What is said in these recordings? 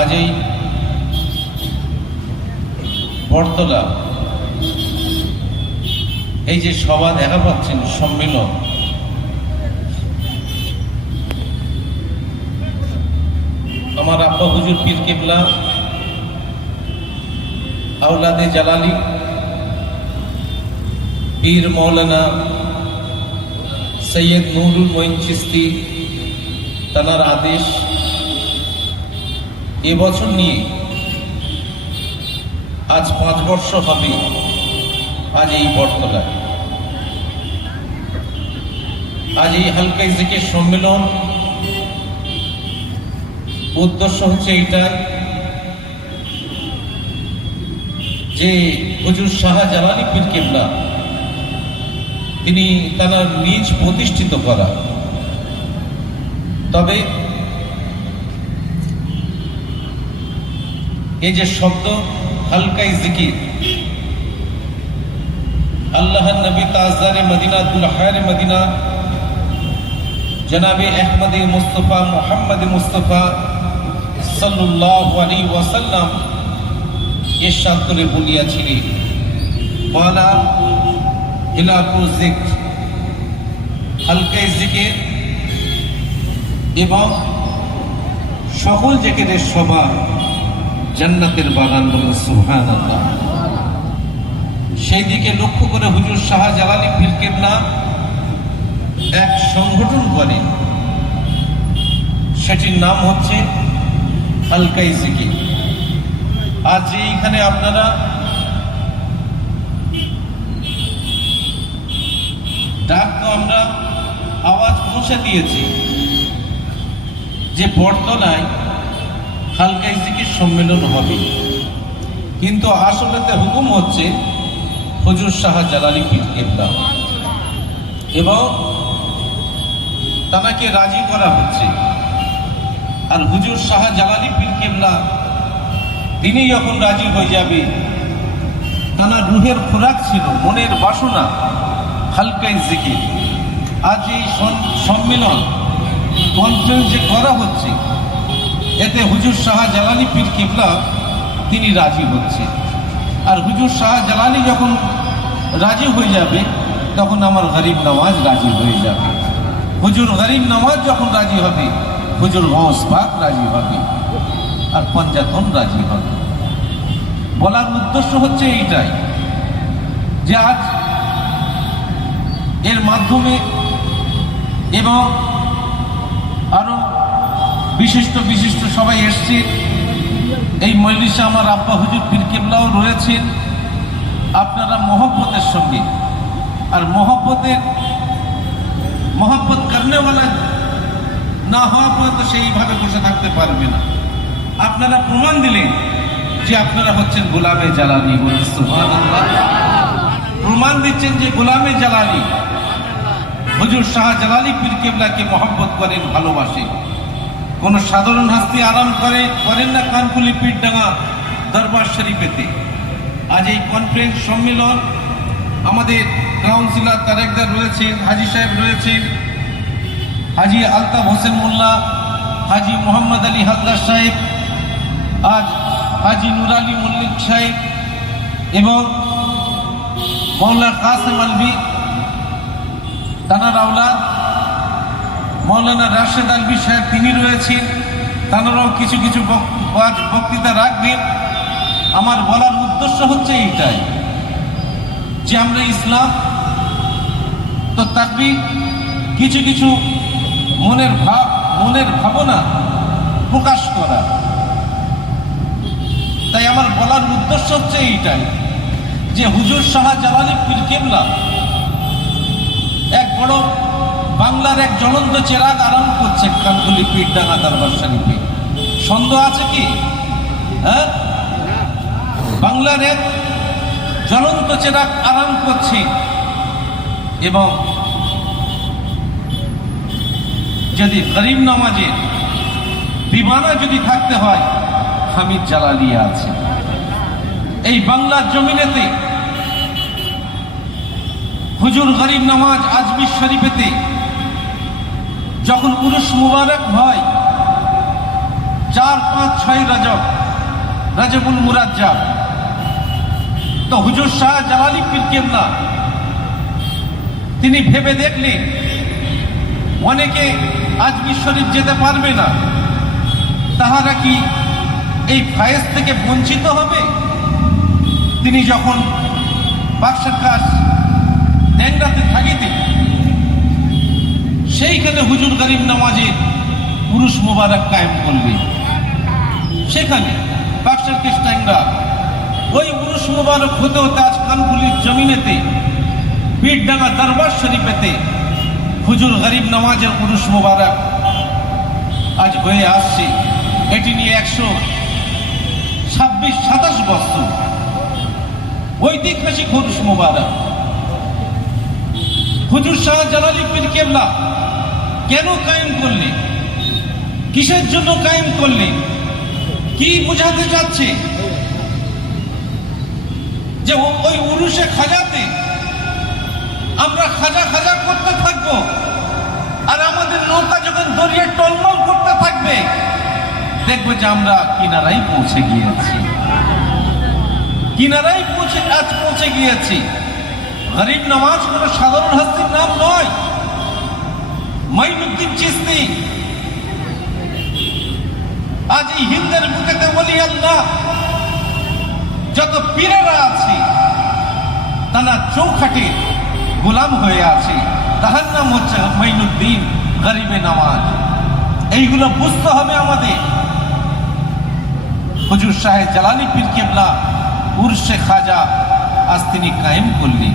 আজ এই বটতলা। এই যে সভা দেখা পাচ্ছেন, সম্মেলন। আমার আব্বা হুজুর পীর কেবলা আউলাদে জালালি, পীর মৌলানা সৈয়দ নুরুল মঈন চিস্তি তানার আদেশ এবছর নিয়ে আজ পাঁচ বর্ষ হবে, আজ এই বটতলায়। আজ এই হালকা ইজিকের সম্মেলন। উদ্দেশ্য হচ্ছে এটা যে হুজুর শাহ জালালি পীর কেবলা, তিনি তারা নিজ প্রতিষ্ঠিত করা। তবে এই যে শব্দ, হালকাই জিকির। আল্লাহ নবী তাজদারে মদিনা দুলহায় মদিনা, জনাবে আহমদে মুস্তফা, মোহাম্মদ মুস্তফা আলাইহি ওয়াসাল্লাম ইরশাদ করে বলিয়াছিলেন, মালা ইলাকু জিক্র। হালকা জিকির এবং সকল জিকিরের সভা জান্নাতের বাগান বলে সুহান সেই দিকে লক্ষ্য করে হুজুর শাহ জালালি পীর কেবলা এক সংগঠন করে সেটির নাম হচ্ছে হালকাই জিকির আজ এইখানে আপনারা ডাক তো আমরা আওয়াজ পৌঁছে দিয়েছি যে বটতলায় হালকা জিকির সম্মেলন হবে। কিন্তু আসলেতে হুকুম হচ্ছে হজুর শাহ জালালি পীর কেবলা। এবং তানাকে রাজি করা হচ্ছে। আর হুজুর শাহ জালালি পীর কেবলা তিনি যখন রাজি হয়ে যাবে, তানার রুহের খোরাক ছিল, মনের বাসনা হালকাই জিকির আজ এই সম্মেলন কনফারেন্স যে করা হচ্ছে এতে হুজুর শাহ জালালি পীর কেবলা তিনি রাজি হচ্ছে। আর হুজুর শাহ জালালি যখন রাজি হয়ে যাবে, তখন আমার গরিব নামাজ রাজি হয়ে যাবে। হুজুর গরিব নামাজ যখন রাজি হবে, হুজুর গৌস পাক রাজি হবে, আর পঞ্জাতন রাজি হবে। বলার উদ্দেশ্য হচ্ছে এইটাই যে আজ এর মাধ্যমে এবং বিশিষ্ট বিশিষ্ট সবাই এসছে। এই মজলিসে আমার আব্বা হুজুর পীর কেবলাও রয়েছেন। আপনারা মহব্বতের সঙ্গে। আর মহব্বতের, মহব্বত করনেওয়ালা না হওয়া পর্যন্ত সেইভাবে বসে থাকতে পারবে না। আপনারা প্রমাণ দিলেন যে আপনারা হচ্ছেন গোলামে জ্বালানি। বলুন প্রমাণ দিচ্ছেন যে গোলামে জ্বালানি। হুজুর শাহ জালালি পীর কেবলাকে মহব্বত করেন, ভালোবাসেন। কোন সাধারণ হাস্তি আরাম করে, করেন না কানকুলি পীরডাঙ্গা দরবার শরীফেতে। আজ এই কনফারেন্স সম্মেলন আমাদের কাউন্সিলর তারেকদার রয়েছেন হাজি সাহেব রয়েছেন হাজি আলতাফ হোসেন মোল্লা, হাজি মোহাম্মদ আলী হালদার সাহেব, আজ হাজি নুর আলী মল্লিক সাহেব এবং মৌলা কাসেম আলভি, তানার আওলাদ মৌলানা রাশেদ আলবি সাহেব তিনি রয়েছেন। তানারাও কিছু কিছু বক- বক্তৃতা রাখবেন। আমার বলার উদ্দেশ্য হচ্ছে এইটাই, যে আমরা ইসলাম, তো তাকবি কিছু কিছু মনের ভাব মনের ভাবনা প্রকাশ করা। তাই আমার বলার উদ্দেশ্য হচ্ছে এইটাই, যে হুজুর শাহ জালালি পীর কেবলা, এক বড় বাংলার এক জ্বলন্ত চেরাগ আরাম করছে কানকুলি পীর ডাঙ্গা দরবার শরীফে। সন্দেহ আছে কি? হ্যাঁ? বাংলার এক জ্বলন্ত চেরাগ আরাম করছে এবং যদি গরিব নামাজের দিবানা যদি থাকতে হয়, হামিদ জালালিয়া আছে। এই বাংলার জমিনেতে হুজুর গরিব নামাজ আজমির শরীফেতে যখন পুরুষ মুবারক হয় চার, পাঁচ, ছয় রজব, রজবুল মুরাজ্জাব, তো হুজুর শাহ জালালি পীর কেবলা তিনি ভেবে দেখলেন অনেকে আজমির শরীফ যেতে পারবে না। তাহারা কি এই ফায়েজ থেকে বঞ্চিত হবে? তিনি যখন বাক্সাকাশ ট্যাংরাতে থাকিতেন সেইখানে হুজুর গরিব নামাজে পুরুষ মোবারক কায়েম করবে। সেখানে বাক্সারকেশ ট্যাংরা ওই পুরুষ মোবারক হতে হতে আজ কানপুলির জমিনেতে পীরডাঙ্গা দরবার শরীফেতে হুজুর গরিব নামাজের পুরুষ মোবারক আজ হয়ে আসছে। এটি নিয়ে একশো ছাব্বিশ, সাতাশ বছর ঐতিহাসিক পুরুষ মুবারক। হুজুর শাহ জালালি পীর কেবলা কেন কায়েম করলেন কিসের জন্য কায়েম করলেন কি বোঝাতে চাচ্ছে? যে ওই উরুষে খাজাতে আমরা খাজা খাজা করতে থাকব আর আমাদের নৌকা যখন দরিয়ে টলমল করতে থাকবে, দেখবে যে আমরা কিনারাই পৌঁছে গিয়েছি। কিনারাই পৌঁছে, আজ পৌঁছে গিয়েছি। গরিব নামাজ কোনো সাধারণ হস্তির আজ এই হিন্দের বুকেতে বলি আল্লাহ। যত পীরেরা আছে, তারা চৌখাটে গোলাম হয়ে আছে। তাহার নাম হচ্ছে মাইনুদ্দিন, গরিবে নামাজ। এইগুলো বুঝতে হবে আমাদের। হুজুর সাহেব জালালি পীর কেবলা, উর্শে খাজা, আজ তিনি কায়েম করলেন।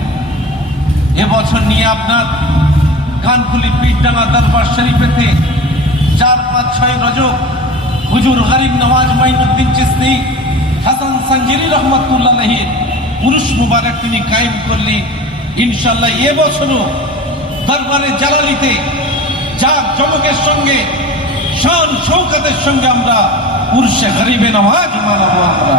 এবছর নিয়ে আপনার কানকুলি পীরডাঙ্গা দরবার শরীফেতে চার পাঁচ ছয় রজব হুজুর গরিব নওয়াজ মাইনুদ্দিন চিস্তি হাসান সঞ্জিরি রহমতুল্লাহ পুরুষ মুবারক তিনি কায়েম করলেন ইনশাল্লাহ এ এবছরও দরবারে জালালিতে যাক জমকের সঙ্গে, শান শৌকাতের সঙ্গে আমরা পুরুষে গরিবে নওয়াজ মানাবো আমরা